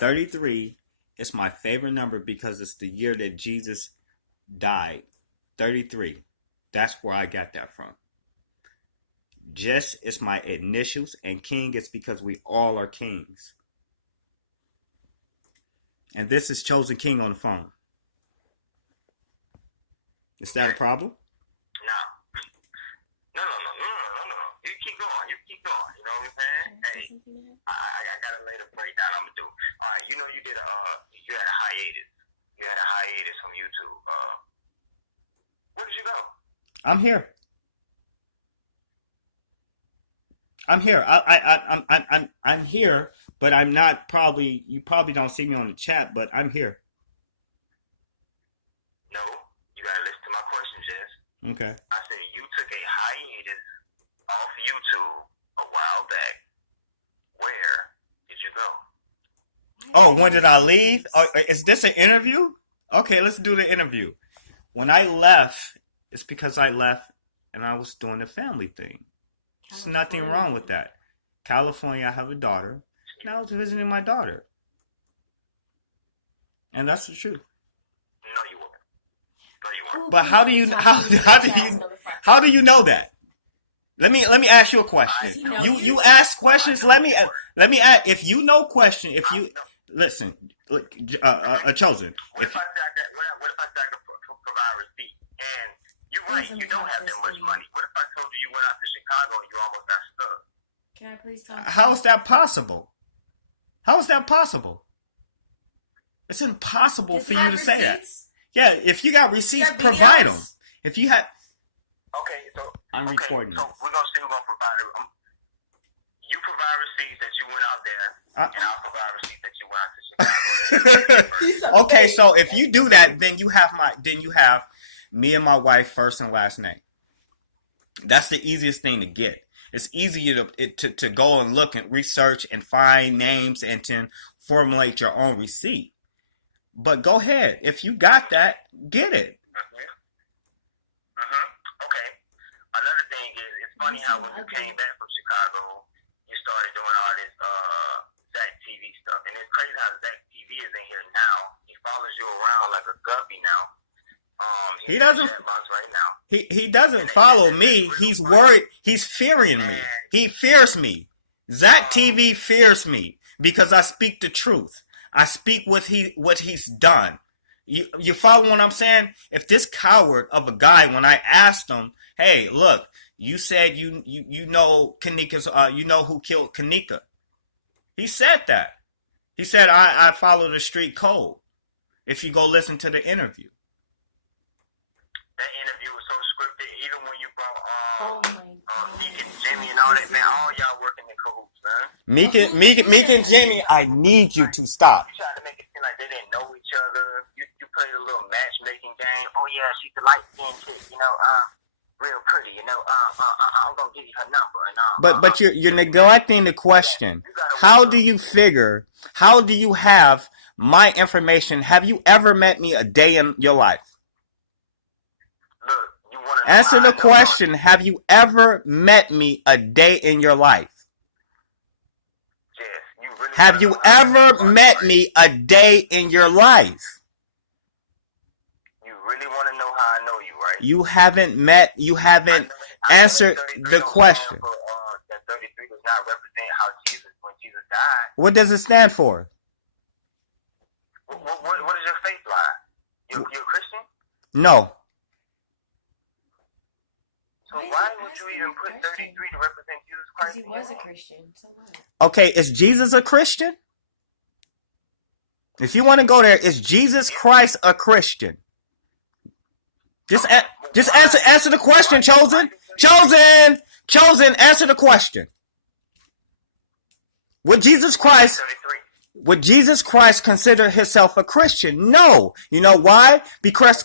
33 is my favorite number because it's the year that Jesus died. 33. That's where I got that from. JES is my initials, and King is because we all are kings. And this is Chosen King on the phone. Is that a problem? No. You keep going. You know what I'm saying? Hey, I gotta lay the breakdown. I'm gonna do. All right, you know you had a hiatus. You had a hiatus from YouTube. Where did you go? I'm here. I'm here, but I'm not probably. You probably don't see me on the chat, but I'm here. No, you gotta listen to my question, Jess. Okay. I said you took a hiatus off YouTube a while back. Where did you go? Oh, when did I leave? Is this an interview? Okay, let's do the interview. When I left, it's because I left and I was doing the family thing. There's nothing wrong with that. California, I have a daughter, and I was visiting my daughter. And that's the truth. No, you weren't. But how do you know that? Let me ask you a question. You ask questions. Let me ask. If you know question, if you listen, Chosen. What if I provide receipt? And you're right, you don't have that much money. What if I told you went out to Chicago and you almost got stuck? Can I please talk? How is that possible? How is that possible? It's impossible for you to say that. Yeah, if you got receipts, provide them. If you have... Okay, so... I'm recording. So we're going to see who's going to provide it. You provide receipts that you went out there, and I'll provide receipts that you went out to Chicago. Okay, so if you do that, then you have me and my wife first and last name. That's the easiest thing to get. It's easier to go and look and research and find names and to formulate your own receipt. But go ahead. If you got that, get it. Okay. Another thing is, it's funny how when you came back from Chicago, you started doing all this Zach TV stuff. And it's crazy how Zach TV is in here now. He follows you around like a guppy now. He doesn't. Right now. He doesn't follow me. He's worried. He's fearing me. He fears me. Zach TV fears me because I speak the truth. I speak what he's done. You follow what I'm saying? If this coward of a guy, when I asked him, hey, look, you said you know Kenneka's, you know who killed Kenneka. He said that. He said I follow the street code. If you go listen to the interview. That interview was so scripted. Even when you brought Meek and Jimmy and all that, man, all y'all working in cahoots, man. Meek and Jimmy, I need you to stop. You tried to make it seem like they didn't know each other. You played a little matchmaking game. Oh yeah, she's the light skinned chick, real pretty, I'm gonna give you her number and But you're neglecting the question. How do you have my information? Have you ever met me a day in your life? Answer the question. Have you ever met me a day in your life? Yes, you really have you ever met me a day in your life? You really want to know how I know you, right? You haven't answered the question. That 33 does not represent how when Jesus died. What does it stand for? What is your faith line? You're a Christian? No. So why would you even put 33 to represent Jesus Christ? He was a Christian. So what? Okay, is Jesus a Christian? If you want to go there, is Jesus Christ a Christian? Just answer the question, Chosen. Answer the question. Would Jesus Christ consider himself a Christian? No. You know why? Because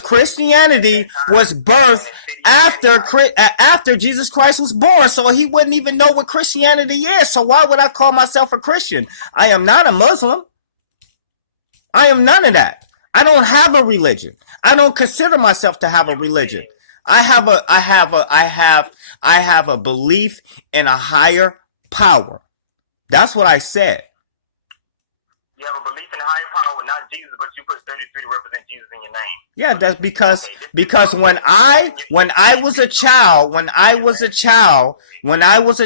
Christianity was birthed after Jesus Christ was born, so he wouldn't even know what Christianity is. So why would I call myself a Christian? I am not a Muslim. I am none of that. I don't have a religion. I don't consider myself to have a religion. I have a belief in a higher power. That's what I said. belief in higher power, not Jesus, but you put 33 to represent Jesus in your name. Yeah, that's because when I was a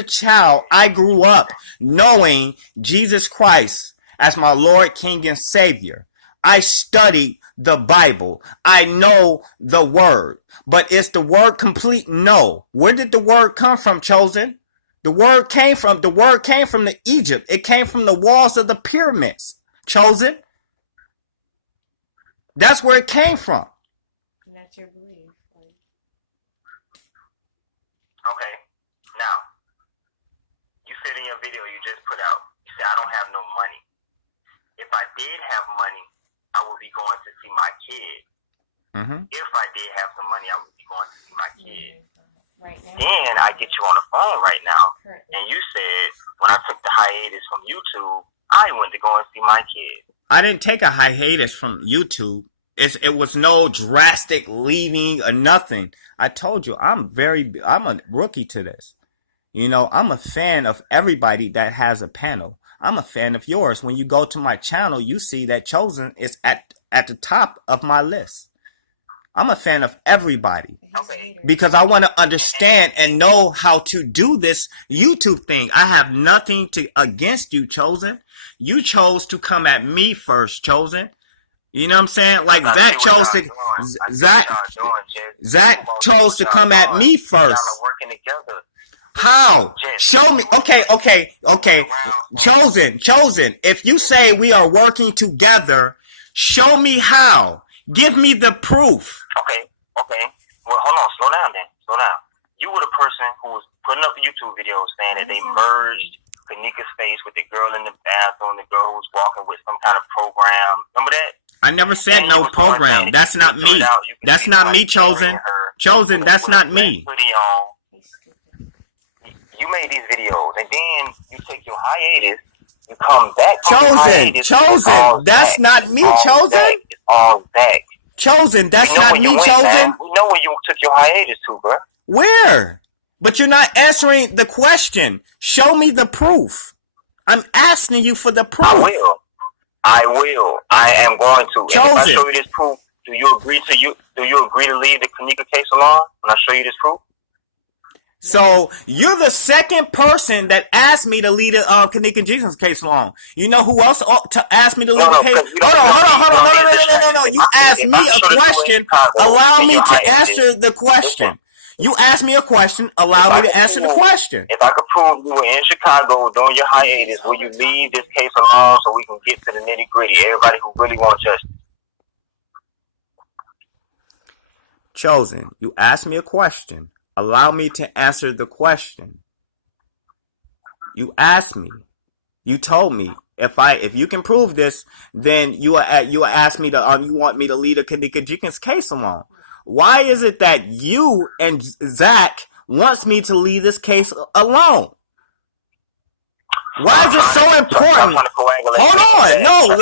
child, I grew up knowing Jesus Christ as my Lord, King, and Savior. I studied the Bible. I know the word. But is the word complete? No. Where did the word come from, Chosen? The word came from the Egypt. It came from the walls of the pyramids, Chosen. That's where it came from. That's your belief. Okay. Now, you said in your video you just put out, you said, I don't have no money. If I did have money, I would be going to see my kid. Mm-hmm. If I did have some money, I would be going to see my kid. Right now. Then I get you on the phone right now, Currently. and you said, when I took the hiatus from YouTube, I went to go and see my kid. I didn't take a hiatus from YouTube. It was no drastic leaving or nothing. I told you, I'm a rookie to this. You know, I'm a fan of everybody that has a panel. I'm a fan of yours. When you go to my channel, you see that Chosen is at the top of my list. I'm a fan of everybody. Okay. Because I want to understand and know how to do this YouTube thing. I have nothing against you, Chosen. You chose to come at me first, Chosen. You know what I'm saying? Like Zach chose to Zach chose to come at me first. Y'all are working together. How? Show me. Okay. Chosen. If you say we are working together, show me how. Give me the proof. Okay. Well, hold on. Slow down. You were the person who was putting up YouTube videos saying that they merged Kenneka's face with the girl in the bathroom, the girl who was walking with some kind of program. Remember that? I never said no program. That's not me. That's not me, Chosen. Chosen, that's not me. You made these videos, and then you take your hiatus. You come back. Chosen. That's not me, Chosen. It's all back. Chosen, that's not me, Chosen. We know where you took your hiatus to, bro. Where? But you're not answering the question. Show me the proof. I'm asking you for the proof. I will. I am going to. Chosen. And if I show you this proof, do you agree to leave the Kenneka case alone when I show you this proof? So you're the second person that asked me to leave the Kenneka Jenkins case alone. You know who else asked me to leave the case? Hold on. No. You asked me a question. Allow me to answer the question. You asked me a question. Allow me to answer the question. If I could prove you were in Chicago during your hiatus, will you leave this case alone so we can get to the nitty gritty? Everybody who really wants justice. Chosen. You asked me a question. Allow me to answer the question. You asked me. You told me if you can prove this, then you ask me to you want me to lead a Kenneka Jenkins case alone. Why is it that you and Zach wants me to leave this case alone? Why is it so important? Hold on.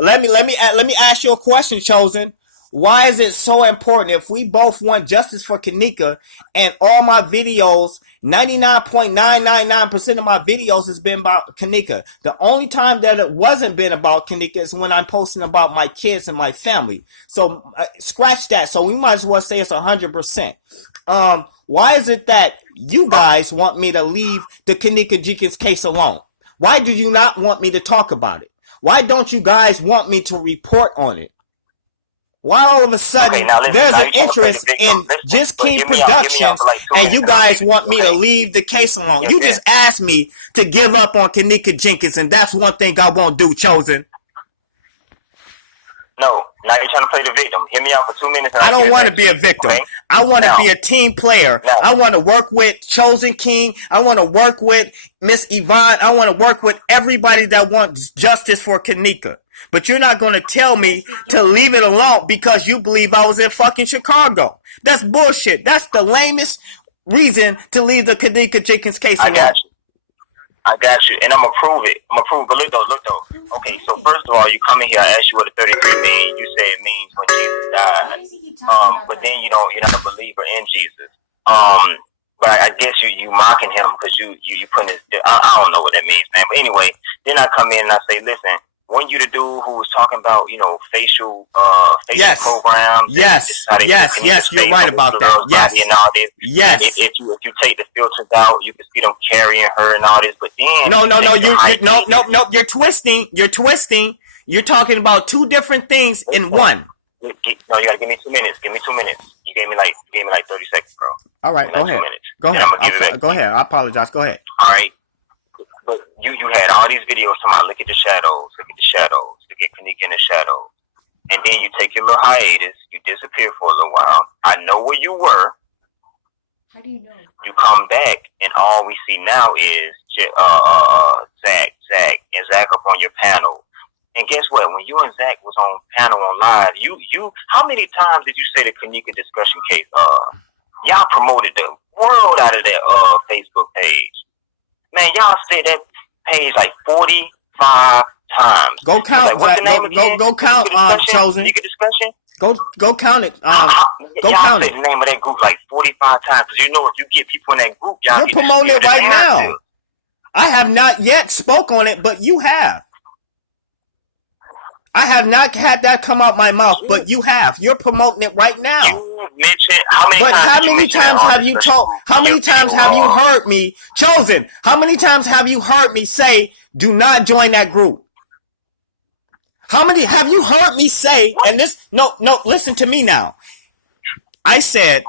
Let me ask you a question, Chosen. Why is it so important if we both want justice for Kenneka and all my videos, 99.999% of my videos has been about Kenneka. The only time that it wasn't been about Kenneka is when I'm posting about my kids and my family. So scratch that. So we might as well say it's 100%. Why is it that you guys want me to leave the Kenneka Jenkins case alone? Why do you not want me to talk about it? Why don't you guys want me to report on it? Why all of a sudden there's an interest in JES33KING Productions and you guys want me to leave the case alone? You just asked me to give up on Kenneka Jenkins, and that's one thing I won't do, Chosen. No, now you're trying to play the victim. Hear me out for 2 minutes. I don't want to be a victim. Okay? I want to be a team player. I want to work with Chosen King. I want to work with Miss Yvonne. I want to work with everybody that wants justice for Kenneka. But you're not going to tell me to leave it alone because you believe I was in fucking Chicago. That's bullshit. That's the lamest reason to leave the Kenneka Jenkins case alone. I got you. And I'm going to prove it. But look though. Okay, so first of all, you come in here, I asked you what the 33 means. You say it means when Jesus died. But then you're not a believer in Jesus. But I guess you mocking him because you putting his, I don't know what that means, man. But anyway, then I come in and I say, listen, Weren't you the dude who was talking about, facial Yes. programs? Yes. You're right about that. Yes. And all this. Yes. If you take the filters out, you can see them carrying her and all this. But then you're twisting. You're talking about two different things in one. No, you gotta give me 2 minutes. Give me 2 minutes. You gave me like 30 seconds, bro. All right, go ahead. 2 minutes. Go ahead. I'm gonna give it back. Go ahead. I apologize. Go ahead. All right. But you had all these videos talking about look at the shadows, look at Kaneka in the shadows. And then you take your little hiatus, you disappear for a little while. I know where you were. How do you know? You come back and all we see now is Zach and Zach up on your panel. And guess what? When you and Zach was on panel on live, you how many times did you say the Kenneka discussion case? Y'all promoted the world out of that Facebook page. Man, y'all said that page like 45 times. Go count. Like, what's the name again? Go count. Chosen. Kenneka discussion. Go count it. Go y'all count said it. the name of that group like 45 times. Because if you get people in that group, y'all You're get promoting it right now. I have not yet spoke on it, but you have. I have not had that come out my mouth, but you have. You're promoting it right now. You mentioned how many times? How many times have you told? How many times have you heard me, Chosen? How many times have you heard me say, "Do not join that group"? How many have you heard me say? And this, no, listen to me now. I said,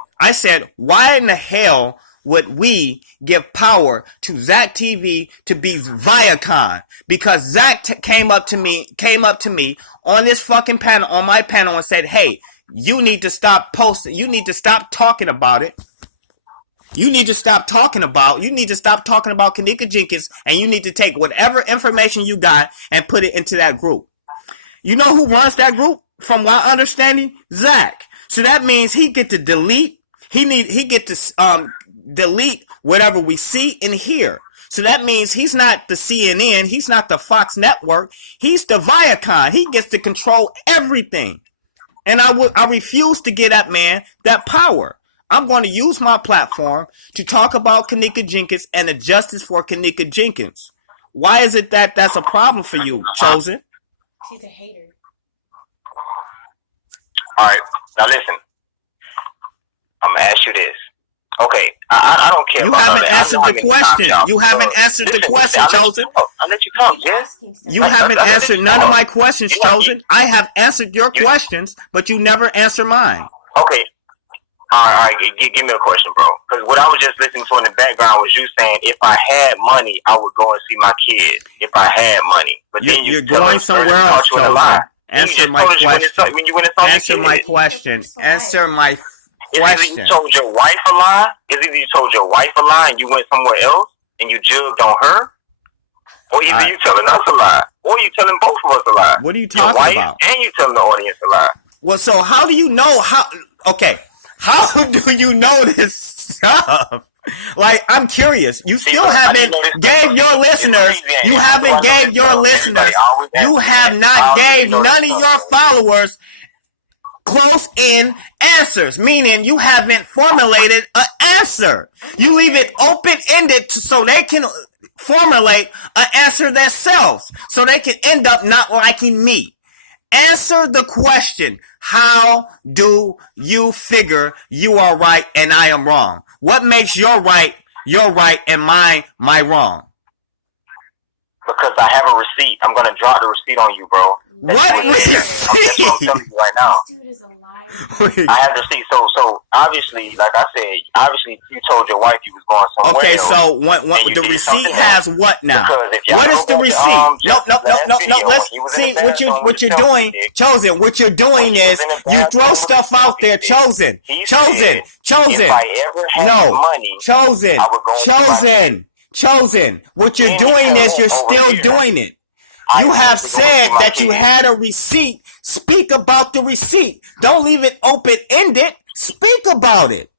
why in the hell would we give power to Zach TV to be Viacom? Because Zach came up to me on this fucking panel, on my panel, and said, "Hey, you need to stop posting. You need to stop talking about it. You need to stop talking about Kenneka Jenkins, and you need to take whatever information you got and put it into that group." You know who runs that group? From my understanding, Zach. So that means he get to delete. He get to delete whatever we see and hear. So that means he's not the CNN. He's not the Fox Network. He's the Viacom. He gets to control everything. And I refuse to give that man that power. I'm going to use my platform to talk about Kenneka Jenkins and the justice for Kenneka Jenkins. Why is it that that's a problem for you, Chosen? She's a hater. All right, now listen. I'm gonna ask you this. Okay, I don't care. You haven't answered the question. You haven't answered the question, Chosen. I'll let you talk, Jess. You haven't answered none of my questions, Chosen. I have answered your questions, but you never answer mine. Okay. All right. Give me a question, bro. Because what I was just listening to in the background was you saying, if I had money, I would go and see my kids. If I had money. But then you're going somewhere else, Chosen. Answer my question. Answer my question. Answer my question. Either you told your wife a lie, and you went somewhere else and you jugged on her, or either you telling us a lie, or you telling both of us a lie. What are you talking about? And you telling the audience a lie. Well, so how do you know how do you know this stuff? Like, I'm curious. You still haven't gave your listeners. You haven't gave your listeners. You have not gave none of your followers close in answers, meaning you haven't formulated an answer. You leave it open-ended so they can formulate an answer themselves, so they can end up not liking me. Answer the question. How do you figure you are right and I am wrong? What makes your right and my wrong? Because I have a receipt. I'm going to drop the receipt on you, bro. What receipt? That's what I'm telling you right now. This dude is a liar. I have the receipt. So obviously, like I said, you told your wife you was going somewhere. Okay, else, so the receipt has what now? What is the receipt? No. Let's see what you're doing, Chosen. What you're doing is you throw stuff out there, Chosen. Chosen. If I ever had money, Chosen. What you're doing is you're still doing it. You have said that you had a receipt. Speak about the receipt. Don't leave it open-ended. Speak about it.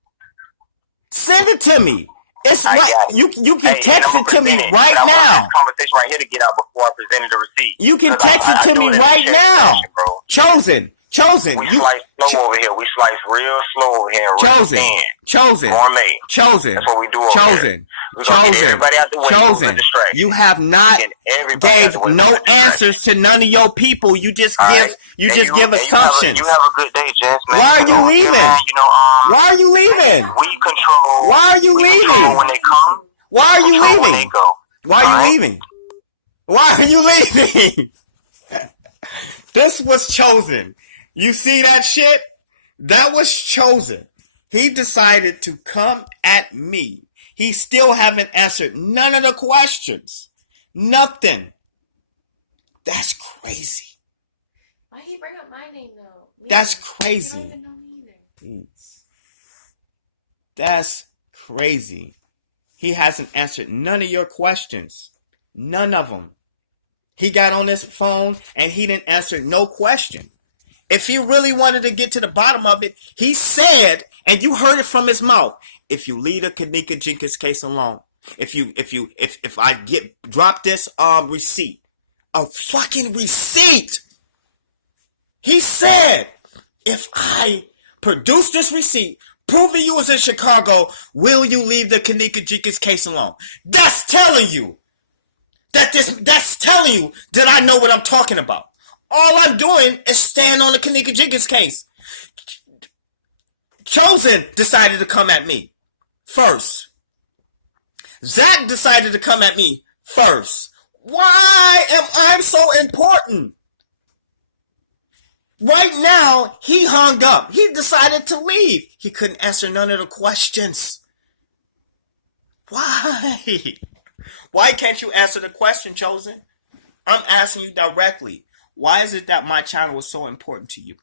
Send it to me. It's right. You can text it to me right now. Conversation right here to get out before I presented the receipt. You can text it to me right now. Chosen. Chosen. We slice slow over here. We slice real slow over here. Chosen. Chosen. Gourmet. Chosen. That's what we do over here. We're going to get everybody out the way. Chosen. You have not gave no answers to none of your people. You just give assumptions. You have a good day, Jess, man. Why are you leaving? Why are you leaving? We control. Why are you leaving? Control when they come. Why are you leaving? When they go. Why are you leaving? Why are you leaving? This was chosen. You see that shit? That was chosen. He decided to come at me. He still haven't answered none of the questions. Nothing. That's crazy. Why he bring up my name though? That's crazy. You don't even know me either. That's crazy. He hasn't answered none of your questions. None of them. He got on his phone and he didn't answer no question. If he really wanted to get to the bottom of it, he said, and you heard it from his mouth, if you leave the Kenneka Jenkins case alone, if I drop this receipt, a fucking receipt. He said, if I produce this receipt, proving you was in Chicago, will you leave the Kenneka Jenkins case alone? That's telling you that's telling you that I know what I'm talking about. All I'm doing is stand on the Kenneka Jenkins case. Chosen decided to come at me first. Zach decided to come at me first. Why am I so important? Right now, he hung up. He decided to leave. He couldn't answer none of the questions. Why? Why can't you answer the question, Chosen? I'm asking you directly. Why is it that my channel is so important to you?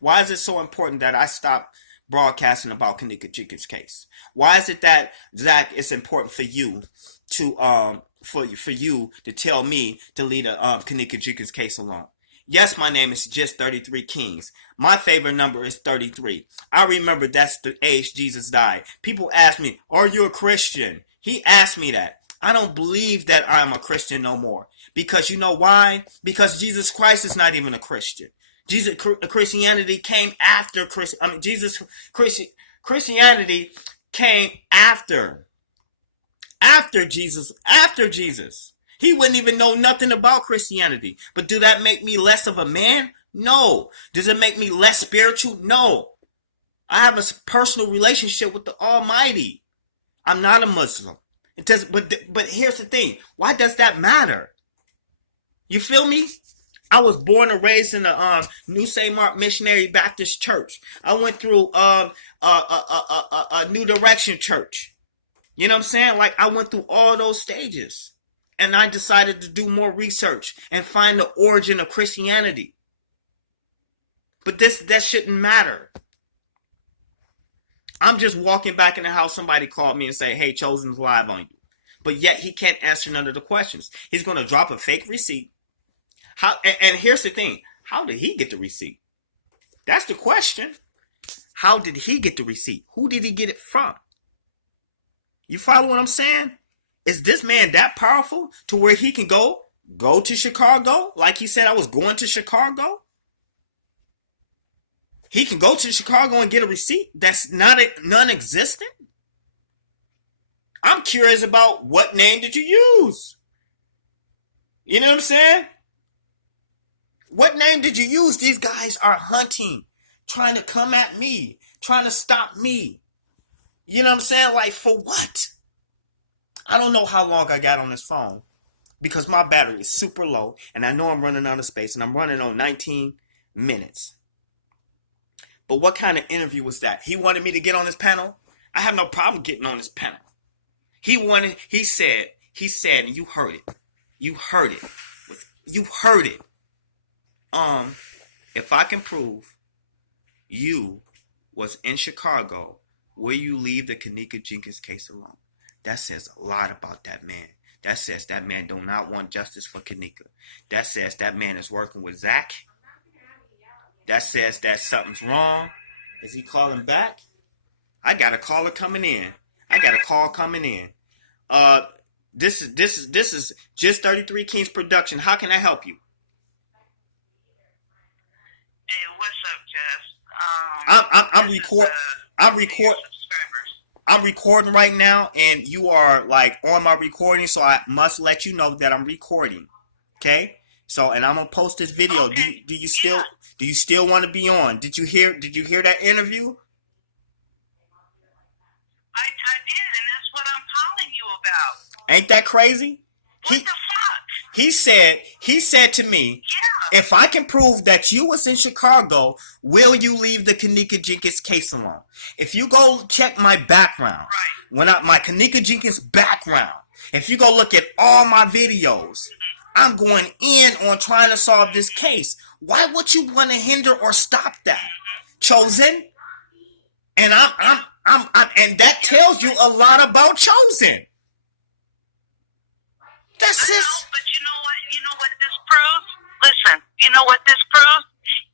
Why is it so important that I stop broadcasting about Kenneka Jenkins' case? Why is it that, Zach, it's important for you to for you to tell me to leave the Kenneka Jenkins case alone? Yes, my name is JES33KINGS. My favorite number is 33. I remember that's the age Jesus died. People ask me, are you a Christian? He asked me that. I don't believe that I'm a Christian no more. Because you know why? Because Jesus Christ is not even a Christian. Christianity came after Christianity came after Jesus. He wouldn't even know nothing about Christianity. But do that make me less of a man? No. Does it make me less spiritual? No. I have a personal relationship with the Almighty. I'm not a Muslim. It does, but here's the thing. Why does that matter? You feel me? I was born and raised in the New St. Mark Missionary Baptist Church. I went through a New Direction Church. You know what I'm saying? Like, I went through all those stages. And I decided to do more research and find the origin of Christianity. But that shouldn't matter. I'm just walking back in the house. Somebody called me and say, hey, Chosen's live on you. But yet he can't answer none of the questions. He's going to drop a fake receipt. And here's the thing. How did he get the receipt? That's the question. How did he get the receipt? Who did he get it from? You follow what I'm saying? Is this man that powerful to where he can go to Chicago? Like he said, I was going to Chicago. He can go to Chicago and get a receipt that's non-existent? I'm curious about what name did you use? You know what I'm saying? What name did you use? These guys are hunting, trying to come at me, trying to stop me. You know what I'm saying? Like, for what? I don't know how long I got on this phone because my battery is super low and I know I'm running out of space and I'm running on 19 minutes. But what kind of interview was that? He wanted me to get on his panel? I have no problem getting on his panel. He said, and you heard it. You heard it. If I can prove you was in Chicago, will you leave the Kenneka Jenkins case alone? That says a lot about that man. That says that man do not want justice for Kenneka. That says that man is working with Zach. That says that something's wrong. Is he calling back? I got a caller coming in. This is JES33KINGS Production. How can I help you? Hey, what's up, Jess? I'm recording right now, and you are like on my recording, so I must let you know that I'm recording. Okay? So, and I'm gonna post this video. Okay. Do you still want to be on? Did you hear that interview? I did, and that's what I'm calling you about. Ain't that crazy? What the fuck? He said to me, Yeah. if I can prove that you was in Chicago, will you leave the Kenneka Jenkins case alone? If you go check my background, my Kenneka Jenkins background, if you go look at all my videos, I'm going in on trying to solve this case. Why would you want to hinder or stop that? Chosen? And and that tells you a lot about Chosen. That's it. But you know what? You know what this proves? Listen, you know what this proves?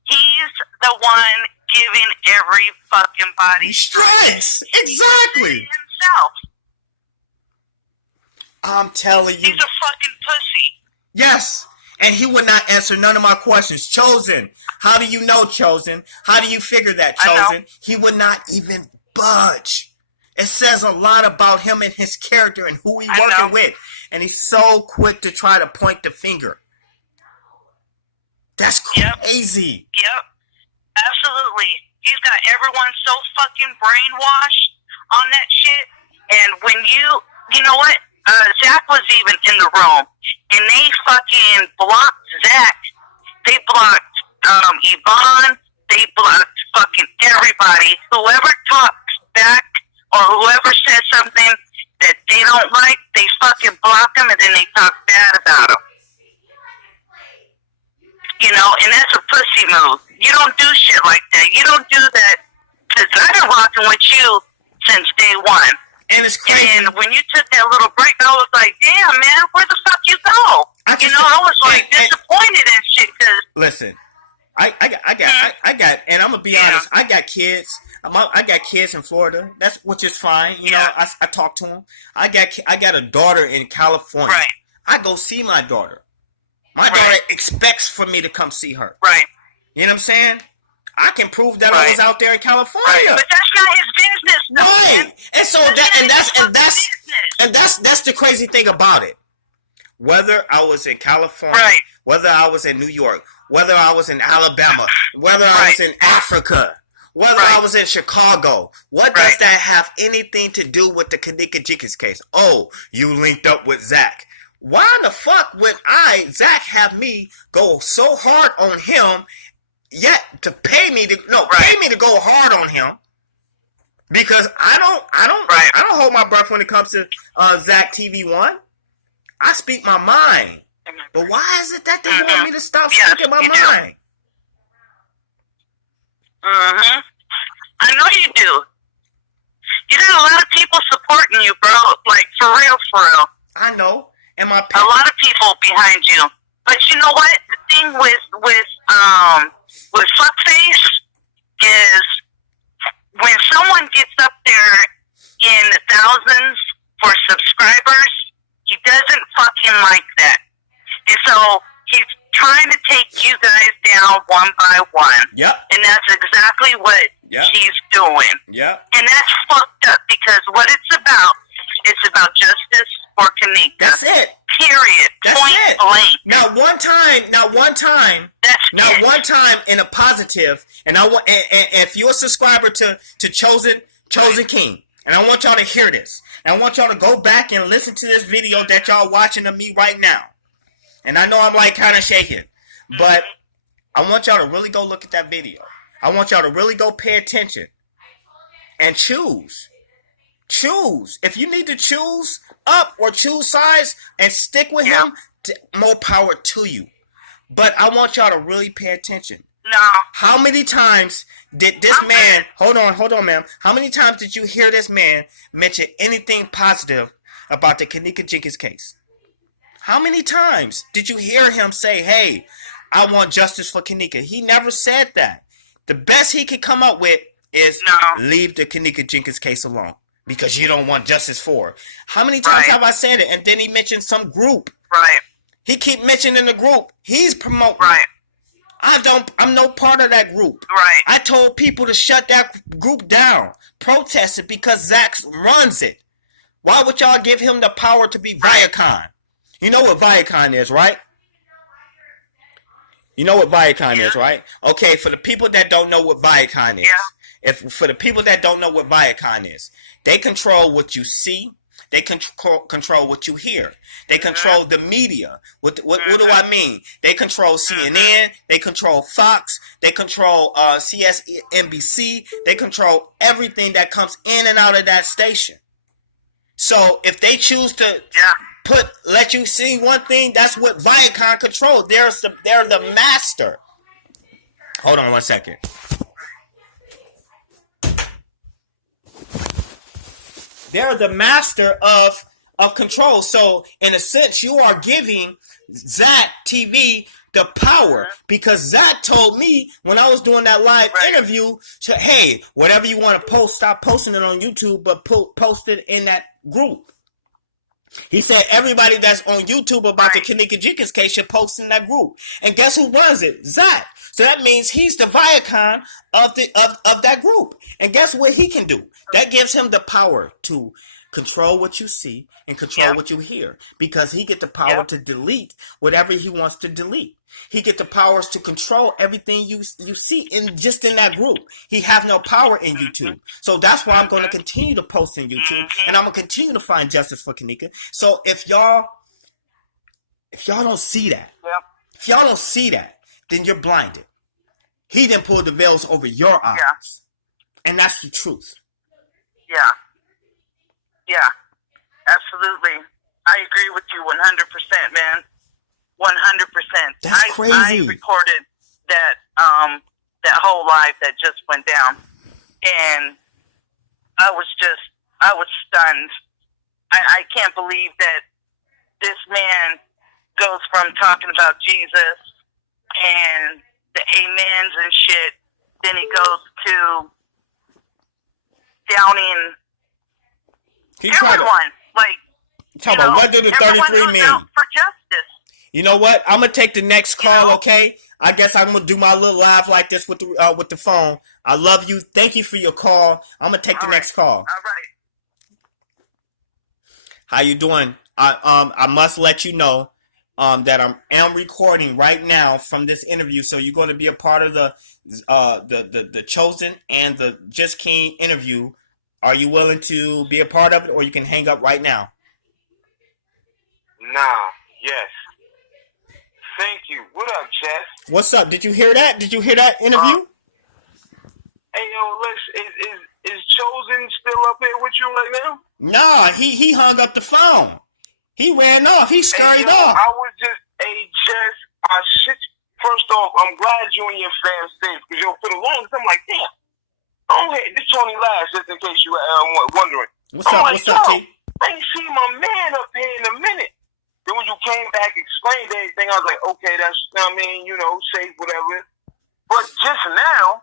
He's the one giving every fucking body stress. Exactly. Himself. I'm telling you. He's a fucking pussy. Yes. And he would not answer none of my questions. Chosen. How do you know, Chosen? How do you figure that, Chosen? He would not even budge. It says a lot about him and his character and who he's working with. And he's so quick to try to point the finger. That's crazy. Yep. Absolutely. He's got everyone so fucking brainwashed on that shit. And when you know what? Zach was even in the room. And they fucking blocked Zach. They blocked Yvonne. They blocked fucking everybody. Whoever talks back or whoever says something that they don't like, they fucking block them and then they talk bad about them. You know, and that's a pussy move. You don't do shit like that. You don't do that. Because I've been rocking with you since day one. And it's crazy. And when you took that little break, I was like, damn, man, where the fuck you go? I was like disappointed and shit. Cause listen, I got, and I'm gonna be honest. I got kids. I got kids in Florida. Which is fine. You know, I talk to them. I got a daughter in California. Right. I go see my daughter. My daughter expects for me to come see her. Right. You know what I'm saying? I can prove that I was out there in California. Right. But that's not his business, no, man. And so that's the crazy thing about it. Whether I was in California, whether I was in New York, whether I was in Alabama, whether I was in Africa, whether I was in Chicago, what does that have anything to do with the Kenneka Jenkins case? Oh, you linked up with Zach. Why the fuck would Zach have me go so hard on him, yet to pay me to go hard on him? Because I don't hold my breath when it comes to Zach TV1. I speak my mind. But why is it that they want me to stop speaking my mind? I know you do. You got a lot of people supporting you, bro. Like, for real, for real. I know. And a lot of people behind you. But you know what? The thing with Fuckface is when someone gets up there in the thousands for subscribers, he doesn't fucking like that. And so he's trying to take you guys down one by one. Yep. And that's exactly what he's doing. Yep. And that's fucked up because what it's about justice for Kaneka. That's it. Period. That's Point it. blank. Now one time in a positive, and I want, and if you're a subscriber to Chosen King, and I want y'all to hear this, and I want y'all to go back and listen to this video that y'all watching of me right now. And I know I'm like kind of shaking, but I want y'all to really go look at that video. I want y'all to really go pay attention and choose. If you need to choose up or choose sides and stick with him, more power to you. But I want y'all to really pay attention. No. How many times did this man... Hold on, ma'am. How many times did you hear this man mention anything positive about the Kenneka Jenkins case? How many times did you hear him say, hey, I want justice for Kenneka? He never said that. The best he could come up with is leave the Kenneka Jenkins case alone. Because you don't want justice for her. How many times have I said it? And then he mentioned some group. Right. He keep mentioning the group. He's promoting. Right. I'm no part of that group. Right. I told people to shut that group down, protest it because Zach runs it. Why would y'all give him the power to be Viacom? You know what Viacom is, right? You know what Viacom is, right? Okay, for the people that don't know what Viacom is, for the people that don't know what Viacom is, they control what you see. They control what you hear. They control the media. What do I mean? They control CNN. They control Fox. They control CSNBC. They control everything that comes in and out of that station. So if they choose to let you see one thing, that's what Viacom control. They're the master. Hold on one second. They're the master of control. So in a sense, you are giving Zach TV the power, because Zach told me when I was doing that live interview, hey, whatever you want to post, stop posting it on YouTube, but post it in that group. He said everybody that's on YouTube about the Kenneka Jenkins case should post in that group. And guess who runs it? Zach. So that means he's the Viacom of that group. And guess what he can do? That gives him the power to control what you see and control what you hear, because he get the power to delete whatever he wants to delete. He get the powers to control everything you see in that group. He have no power in YouTube. So that's why I'm going to continue to post in YouTube, and I'm going to continue to find justice for Kenneka. So if y'all don't see that, then you're blinded. He didn't pull the veils over your eyes. And that's the truth. Yeah, absolutely. I agree with you 100%, man. 100%. That's crazy. I recorded that whole live that just went down, and I was stunned. I can't believe that this man goes from talking about Jesus and the amens and shit, then he goes to downing everyone. What did the 33 mean? Out for justice. You know what? I'm gonna take the next call, okay? I guess I'm gonna do my little live like this with the phone. I love you. Thank you for your call. I'm gonna take the next call. All right. How you doing? I must let you know that I am recording right now from this interview, so you're going to be a part of the Chosen and the Just King interview. Are you willing to be a part of it, or you can hang up right now? Yes. Thank you. What up, Jess? What's up? Did you hear that? Did you hear that interview? Hey, yo, listen, is Chosen still up here with you right now? No, he hung up the phone. He ran off. He scurried off. I was just, Jess, first off, I'm glad you and your fam safe, because for the longest, I'm like, damn, this Tony Lash, just in case you were wondering. What's up, T? I ain't seen my man up here in a minute. Then when you came back, explained everything, I was like, okay, that's, safe, whatever. But just now,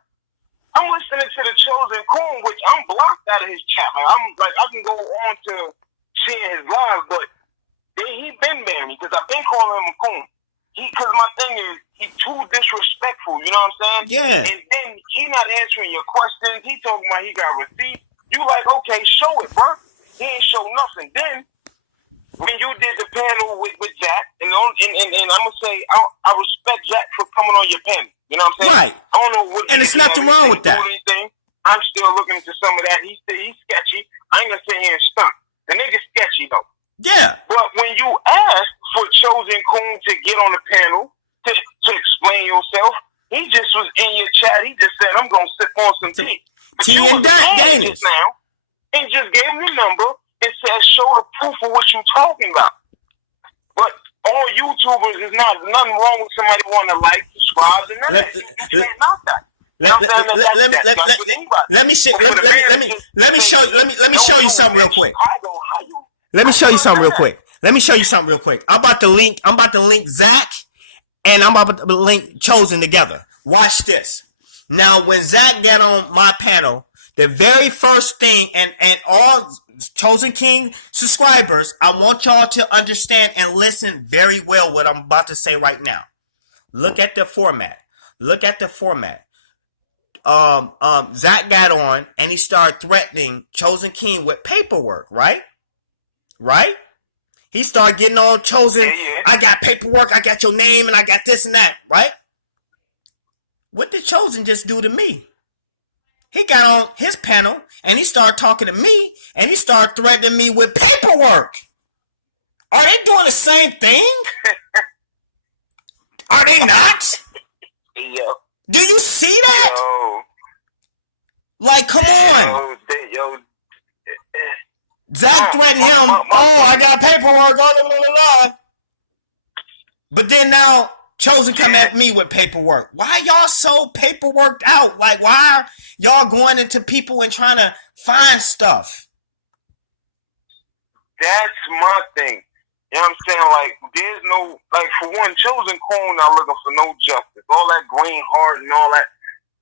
I'm listening to the Chosen Coon, which I'm blocked out of his chat. I can go on to seeing his live, but he been banning me because I've been calling him a coon. Because my thing is, he's too disrespectful, you know what I'm saying? Yeah. And then he not answering your questions. He talking about he got receipts. You like, okay, show it, bro. He ain't show nothing. Then, when you did the panel with Jack, and I'm going to say, I respect Jack for coming on your panel. You know what I'm saying? Right. I don't know what. And it's nothing wrong with that. I'm still looking into some of that. He's sketchy. I ain't going to sit here and stunt. The nigga's sketchy, though. Yeah. But when you asked for Chosen Coon to get on the panel to explain yourself, he just was in your chat. He just said, I'm going to sip on some tea. But you was mad just now and just gave him the number and said, show the proof of what you're talking about. But all YouTubers is nothing wrong with somebody wanting to like, subscribe, and none of that. You can't knock that. Let me show you something real quick. Let me show you something real quick. I'm about to link Zach and I'm about to link Chosen together. Watch this. Now, when Zach got on my panel, the very first thing, and all Chosen King subscribers, I want y'all to understand and listen very well what I'm about to say right now. Look at the format. Look at the format. Zach got on and he started threatening Chosen King with paperwork, right? Right? He started getting all Chosen. Yeah. I got paperwork, I got your name, and I got this and that, right? What did Chosen just do to me? He got on his panel and he started talking to me and he started threatening me with paperwork. Are they doing the same thing? Are they not? Yo. Do you see that? Yo. Like, come on. Yo. Zach threatened him. I got paperwork. Blah, blah, blah, blah. But then now, Chosen come at me with paperwork. Why y'all so paperworked out? Like, why are y'all going into people and trying to find stuff? That's my thing. You know what I'm saying? Like, there's no, like, for one, Chosen Coon not looking for no justice. All that green heart and all that,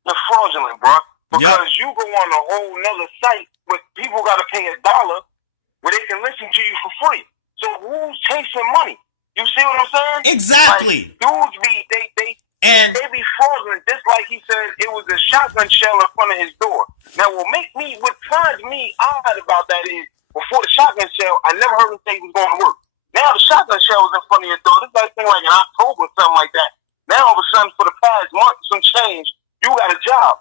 they're fraudulent, bro. Because you go on a whole nother site where people got to pay $1 where they can listen to you for free. So who's chasing money? You see what I'm saying? Exactly. Like, dudes be, they be fraudulent. Just like he said, it was a shotgun shell in front of his door. Now, what turns me odd about that is, before the shotgun shell, I never heard him say he was going to work. Now the shotgun shell was in front of your door. This like thing like in October or something like that. Now all of a sudden, for the past month, some change, you got a job.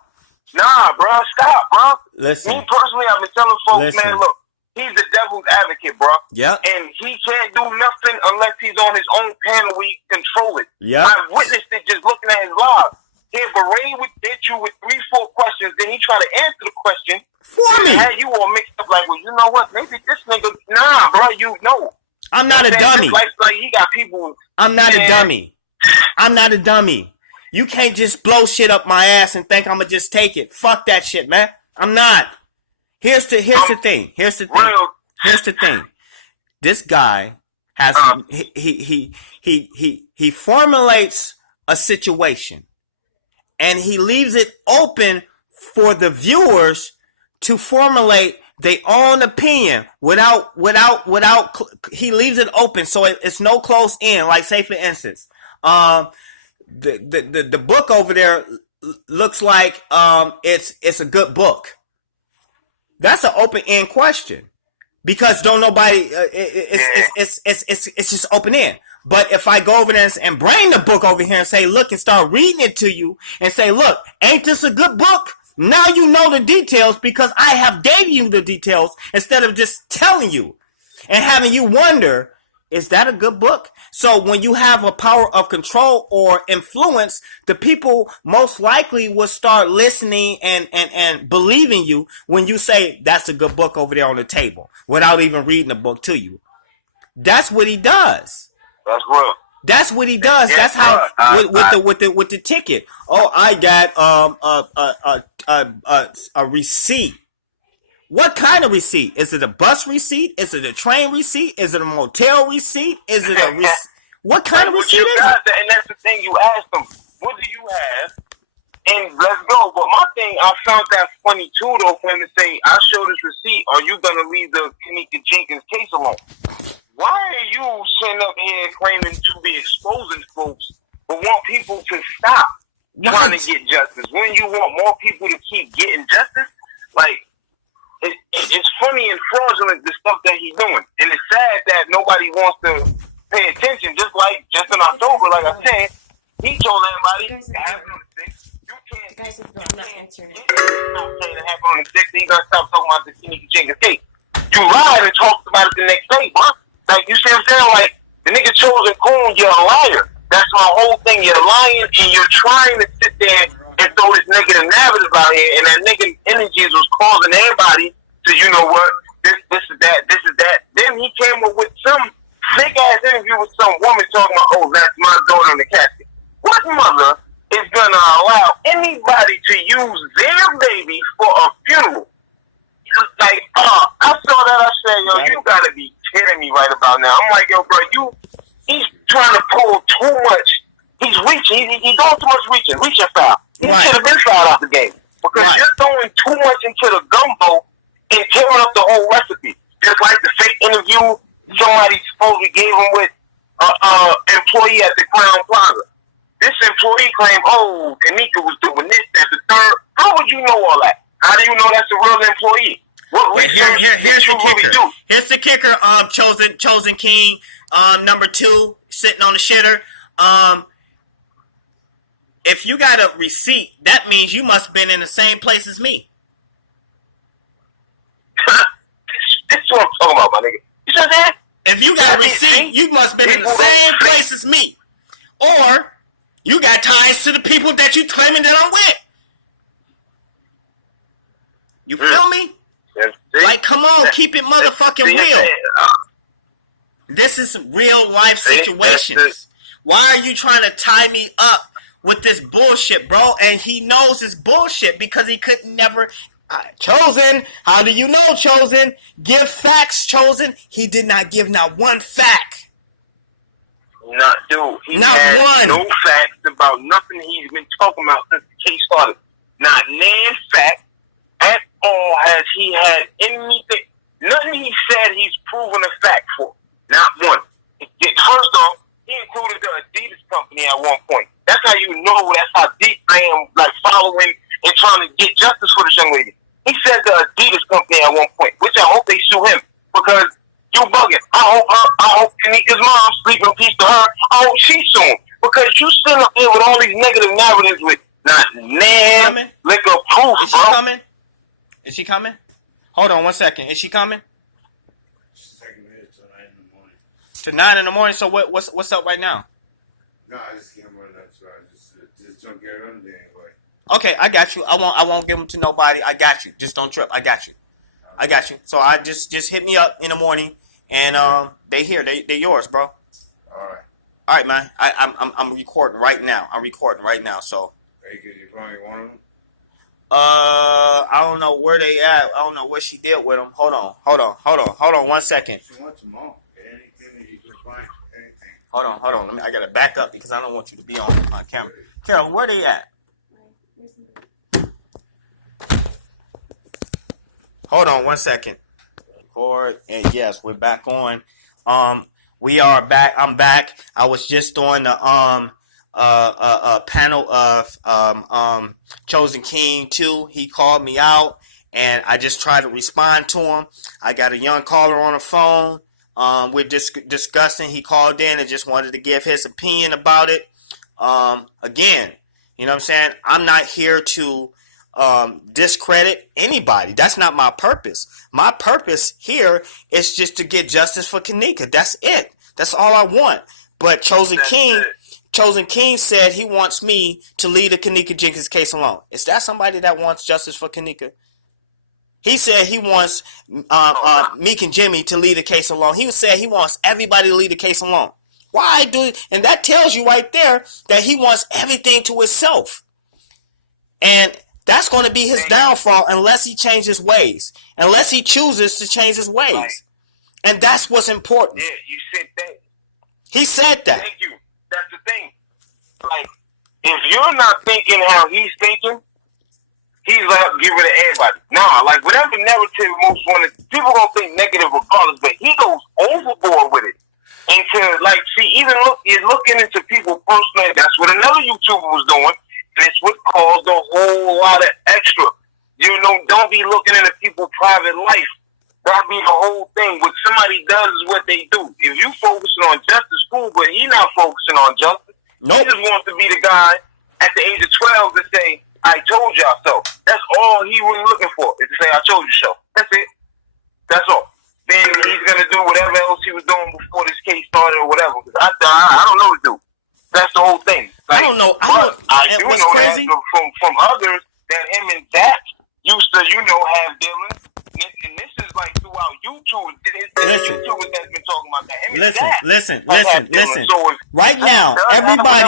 Nah, bro, stop, bro. Listen. Me personally, I've been telling folks, man, look, he's the devil's advocate, bro. Yep. And he can't do nothing unless he's on his own panel where he can control it. Yep. I've witnessed it just looking at his live. He'll hit you with 3-4 questions, then he try to answer the question for me. Had you all mixed up like, well, you know what? Maybe this nigga, nah, bro, you know. I'm not a dummy. Like he got people. I'm not a dummy. I'm not a dummy. You can't just blow shit up my ass and think I'm gonna just take it. Fuck that shit, man. I'm not. Here's the thing. Here's the thing. This guy has he formulates a situation and he leaves it open for the viewers to formulate their own opinion without he leaves it open so it's no close end. Like, say for instance, the book over there looks like it's a good book. That's an open end question because don't nobody it's just open end. But if I go over there and bring the book over here and say, look, and start reading it to you and say, look, ain't this a good book? Now you know the details because I have gave you the details instead of just telling you and having you wonder, is that a good book? So when you have a power of control or influence, the people most likely will start listening and believing you when you say that's a good book over there on the table without even reading the book to you. That's what he does. That's real. That's what he does. Yeah, that's how with the ticket. Oh, I got a receipt. What kind of receipt? Is it a bus receipt? Is it a train receipt? Is it a motel receipt? Is it a what kind of receipt is it? And that's the thing, you asked them, what do you have? And let's go. But my thing, I found that funny too, though, for him to say, I'll show this receipt, or you gonna leave the Kenneka Jenkins case alone? Why are you sitting up here claiming to be exposing folks, but want people to stop trying to get justice? When you want more people to keep getting justice, like, it's funny and fraudulent, the stuff that he's doing. And it's sad that nobody wants to pay attention. Just in October, like I said, he told everybody to happen on the 6th. You can't. Guys, I'm not answering it. Stop saying it happened on the 6th. You gotta stop talking about the Kenneka Jenkins case. You lied and talked about it the next day, bro. Like, you see what I'm saying? Like, the nigga Chosen Coon, you're a liar. That's my whole thing. You're lying and you're trying to sit there and throw this negative narrative out here, and that negative energies was causing everybody to, you know what, this is that. Then he came up with some fake ass interview with some woman talking about, oh, that's my daughter in the casket. What mother is gonna allow anybody to use their baby for a funeral? Like, I saw that, I said, yo, you gotta be kidding me right about now. I'm like, yo, bro, he's trying to pull too much. He's reaching, he's doing too much reaching foul. He should have been fouled out the game. Because you're throwing too much into the gumbo and tearing up the whole recipe. Just like the fake interview somebody supposedly gave him with an employee at the Crown Plaza. This employee they claim, oh, Kenneka was doing this, that, the third. How would you know all that? How do you know that's a real employee? What research did you really do? Here's the kicker. Chosen King, number 2, sitting on the shitter. If you got a receipt, that means you must have been in the same place as me. This is what I'm talking about, my nigga. You said that? If you got a receipt, you must have been in the same place as me. Or you got ties to the people that you claiming that I'm with. You feel me? Like, come on, keep it motherfucking real. This is real life situations. Why are you trying to tie me up with this bullshit, bro? And he knows it's bullshit because he could never... Chosen, how do you know, Chosen? Give facts, Chosen. He did not give not one fact. Not, dude. He not has one. No facts about nothing he's been talking about since the case started. Not nan fact at all has he had anything. Nothing he said he's proven a fact for. Not one. First off, he included the Adidas company at one point. That's how you know. That's how deep I am, like, following and trying to get justice for this young lady. He said the Adidas company at one point, which I hope they sue him because you bugging. I hope Kenneka's mom, sleep in peace to her. I hope she sue him because you sitting up here with all these negative narratives with not nan liquor proof, Is she coming? Is she coming? Hold on 1 second. Is she coming? She's taking me till 9 in the morning. To 9 in the morning. So what's up right now? No, I just can't run that, so I just don't get on there anyway. Okay, I got you. I won't give them to nobody. I got you. Just don't trip. I got you. I got you. So I just hit me up in the morning, and they here. They yours, bro. All right. All right, man. I'm recording right now. So. Hey, could you probably want them? I don't know where they at. I don't know what she did with them. Hold on 1 second. She wants them all. Anything that you can find. Anything. Hold on. I gotta back up because I don't want you to be on camera. Carol, where they at? Hold on 1 second. Record, and yes, we're back on. We are back. I'm back. I was just on the panel of Chosen King 2. He called me out, and I just tried to respond to him. I got a young caller on the phone. We're discussing. He called in and just wanted to give his opinion about it. Again, you know what I'm saying? I'm not here to discredit anybody. That's not my purpose. My purpose here is just to get justice for Kenneka. That's it. That's all I want. But Chosen King said he wants me to leave the Kenneka Jenkins case alone. Is that somebody that wants justice for Kenneka? He said he wants Meek and Jimmy to leave the case alone. He said he wants everybody to leave the case alone. Why do? And that tells you right there that he wants everything to himself. And that's going to be his downfall unless he changes ways. Unless he chooses to change his ways. Right. And that's what's important. Yeah, you said that. He said that. Thank you. That's the thing. Like, if you're not thinking how he's thinking, he's like, give it to everybody. Nah, like, whatever narrative most wanted, people gonna think negative regardless, but he goes overboard with it. And to, like, see, even you're looking into people personally. That's what another YouTuber was doing. And it's what caused a whole lot of extra. You know, don't be looking into people's private life. That be the whole thing. What somebody does is what they do. If you focusing on justice, cool, but he not focusing on justice. Nope. He just wants to be the guy at the age of 12 to say, I told y'all so. That's all he was looking for, is to say, I told you so. That's it. That's all. Then he's going to do whatever else he was doing before this case started or whatever. I don't know what to do. That's the whole thing. Like, I don't know. I do know crazy? That from others that him and Zach used to, have dealings. And this is like throughout YouTube. YouTubers that's been talking about that. Him listen. So right now, everybody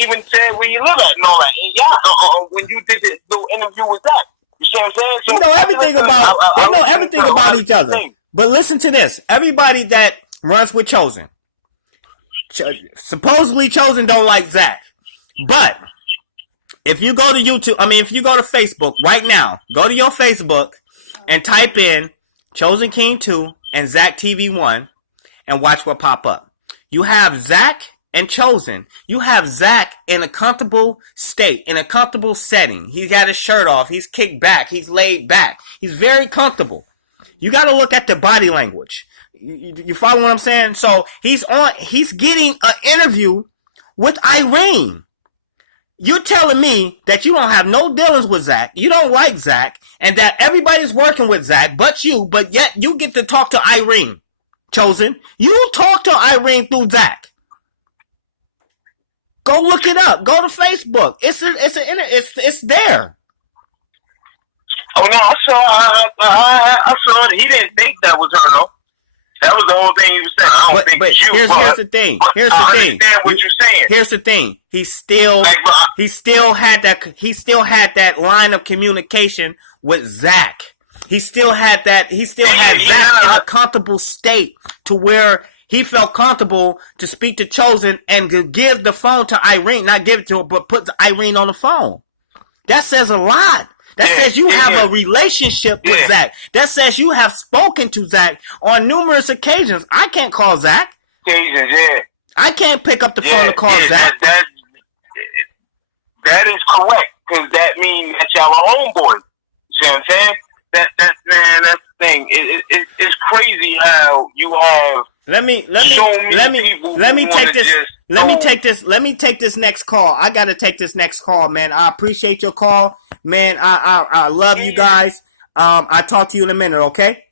even said where you live at and all that. And yeah, when you did this little interview with that. You see what I'm saying? So they know everything about each other. But listen to this. Everybody that runs with Chosen. Supposedly Chosen don't like Zach. But if you go to YouTube, if you go to Facebook right now, go to your Facebook and type in Chosen King 2 and Zach TV 1 and watch what pop up. You have Zach and Chosen, you have Zach in a comfortable state, in a comfortable setting. He's got his shirt off. He's kicked back. He's laid back. He's very comfortable. You got to look at the body language. You follow what I'm saying? So he's getting an interview with Irene. You're telling me that you don't have no dealings with Zach, you don't like Zach, and that everybody's working with Zach but yet you get to talk to Irene. Chosen, you talk to Irene through Zach. Go look it up. Go to Facebook. It's there. Oh no, I saw it. He didn't think that was her though. That was the whole thing he was saying. I don't think it's you. Here's the thing. Here's I the thing. understand what you're saying. Here's the thing. He still had that line of communication with Zach. He still had Zach in a comfortable state to where he felt comfortable to speak to Chosen and to give the phone to Irene, not give it to her, but put Irene on the phone. That says a lot. That says you have a relationship with Zach. That says you have spoken to Zach on numerous occasions. I can't call Zach. I can't pick up the phone to call Zach. That is correct, because that means that y'all are homeboys. See what I'm saying? That's the thing. It's crazy how you have let me take this next call. I gotta take this next call, man. I appreciate your call, man. I love you guys. I'll talk to you in a minute, okay?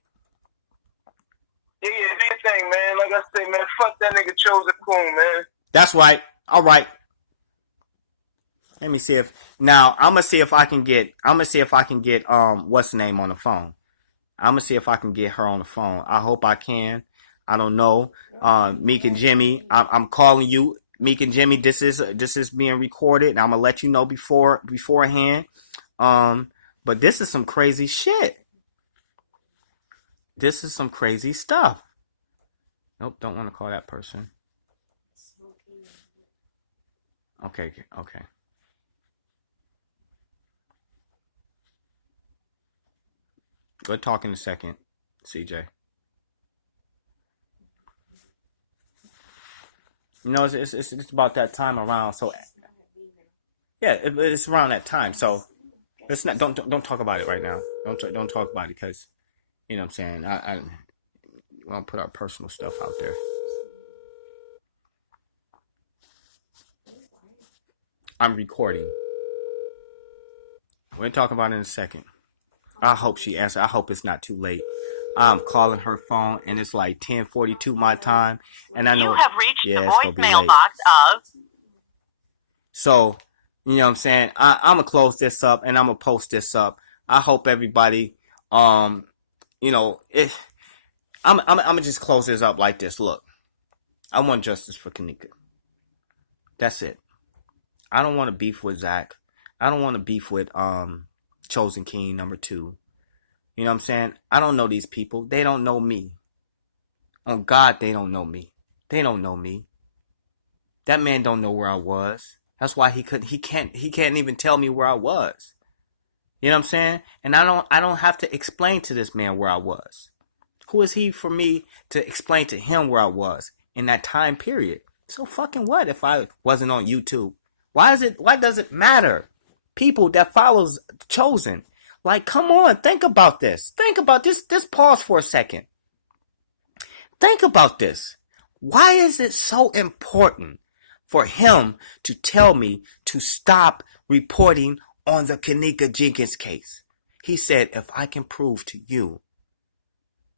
Yeah, big thing, man. Like I say, man, fuck that nigga Chosen Coon, man. That's right. All right. Let me see if I'm gonna see if I can get what's the name on the phone. I'm gonna see if I can get her on the phone. I hope I can. I don't know. Meek and Jimmy, I'm calling you. Meek and Jimmy, this is being recorded, and I'm gonna let you know beforehand. But this is some crazy shit. This is some crazy stuff. Nope, don't want to call that person. Okay. We'll talk in a second, CJ. You know, it's about that time around. So yeah, it's around that time. So let's not don't talk about it right now. Don't talk about it, because you know what I'm saying. I won't put our personal stuff out there. I'm recording. We'll talk about it in a second. I hope she answers. I hope it's not too late. I'm calling her phone, and it's like 10:42 my time, and I know you have reached the voicemail box of. So, you know what I'm saying. I'm gonna close this up, and I'm gonna post this up. I hope everybody, I'm gonna just close this up like this. Look, I want justice for Kenneka. That's it. I don't want to beef with Zach. I don't want to beef with Chosen King number 2. You know what I'm saying? I don't know these people. They don't know me. On God, they don't know me. They don't know me. That man don't know where I was. That's why he can't even tell me where I was. You know what I'm saying? And I don't have to explain to this man where I was. Who is he for me to explain to him where I was in that time period? So fucking what if I wasn't on YouTube? Why does it matter? People that follows Chosen. Like, come on, think about this. Think about this. Just pause for a second. Think about this. Why is it so important for him to tell me to stop reporting on the Kenneka Jenkins case? He said, if I can prove to you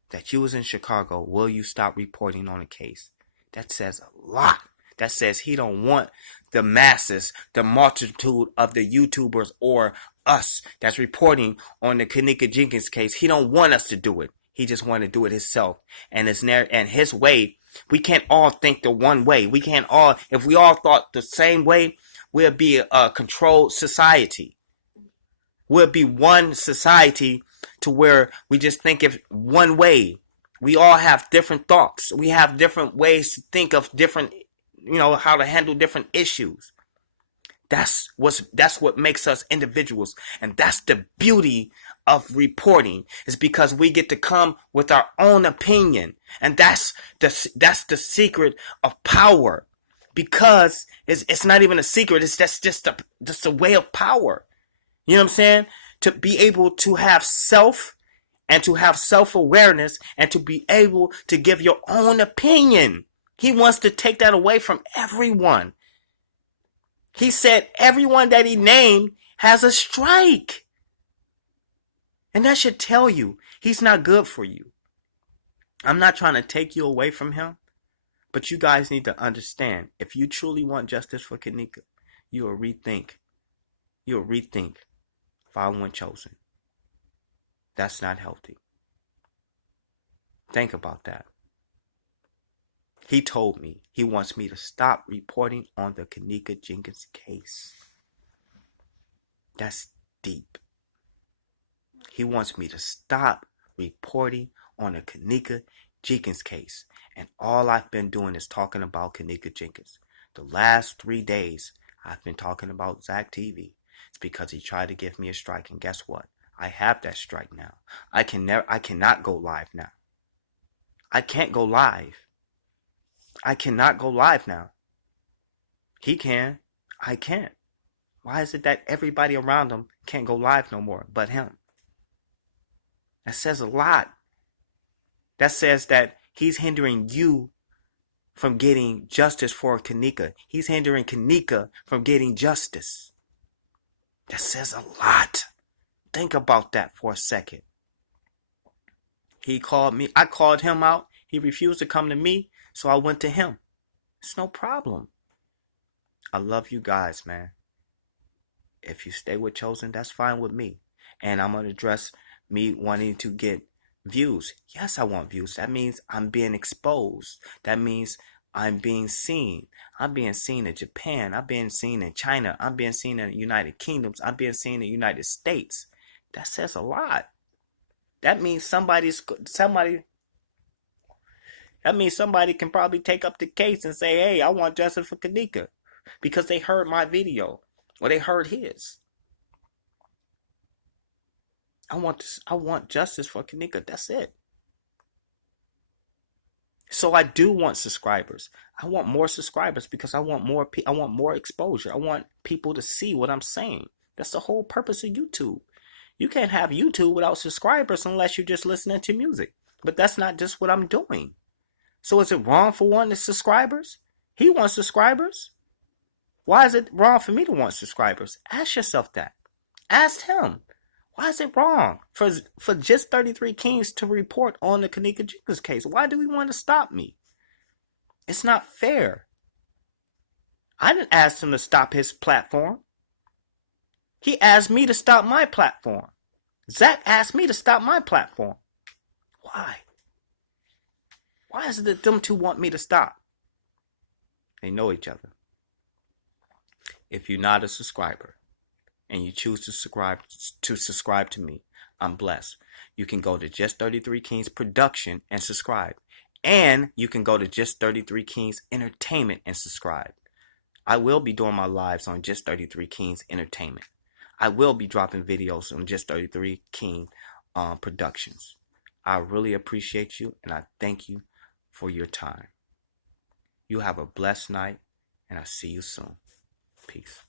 that you was in Chicago, will you stop reporting on the case? That says a lot. That says he don't want the masses, the multitude of the YouTubers or us that's reporting on the Kenneka Jenkins case. He don't want us to do it. He just want to do it himself. And his way, we can't all think the one way. We can't all, if we all thought the same way, we'll be a controlled society. We'll be one society to where we just think of one way. We all have different thoughts. We have different ways to think of different, how to handle different issues. That's what makes us individuals. And that's the beauty of reporting, is because we get to come with our own opinion. And that's the secret of power. because it's not even a secret. It's just a way of power. You know what I'm saying? To be able to have self and to have self-awareness and to be able to give your own opinion. He wants to take that away from everyone. He said everyone that he named has a strike. And that should tell you he's not good for you. I'm not trying to take you away from him, but you guys need to understand, if you truly want justice for Kenneka, you'll rethink following Chosen. That's not healthy. Think about that. He told me he wants me to stop reporting on the Kenneka Jenkins case. That's deep. He wants me to stop reporting on the Kenneka Jenkins case. And all I've been doing is talking about Kenneka Jenkins. The last 3 days, I've been talking about Zach TV. It's because he tried to give me a strike. And guess what? I have that strike now. I cannot go live now. I can't go live. I cannot go live now. He can. I can't. Why is it that everybody around him can't go live no more but him? That says a lot. That says that he's hindering you from getting justice for Kenneka. He's hindering Kenneka from getting justice. That says a lot. Think about that for a second. He called me. I called him out. He refused to come to me, so I went to him. It's no problem. I love you guys, man. If you stay with Chosen, that's fine with me. And I'm going to address me wanting to get views. Yes, I want views. That means I'm being exposed. That means I'm being seen. I'm being seen in Japan. I'm being seen in China. I'm being seen in the United Kingdoms. I'm being seen in the United States. That says a lot. That means somebody can probably take up the case and say, hey, I want justice for Kenneka, because they heard my video or they heard his. I want justice for Kenneka. That's it. So I do want subscribers. I want more subscribers because I want more exposure. I want people to see what I'm saying. That's the whole purpose of YouTube. You can't have YouTube without subscribers unless you're just listening to music. But that's not just what I'm doing. So is it wrong for wanting subscribers? He wants subscribers. Why is it wrong for me to want subscribers? Ask yourself that. Ask him. Why is it wrong for JES33KINGs to report on the Kenneka Jenkins case? Why do he want to stop me? It's not fair. I didn't ask him to stop his platform. He asked me to stop my platform. Zach asked me to stop my platform. Why? Why is it that them two want me to stop? They know each other. If you're not a subscriber and you choose to subscribe to me, I'm blessed. You can go to JES33KINGs Production and subscribe. And you can go to JES33KINGs Entertainment and subscribe. I will be doing my lives on JES33KINGs Entertainment. I will be dropping videos on JES33KING Productions. I really appreciate you and I thank you for your time. You have a blessed night and I'll see you soon. Peace.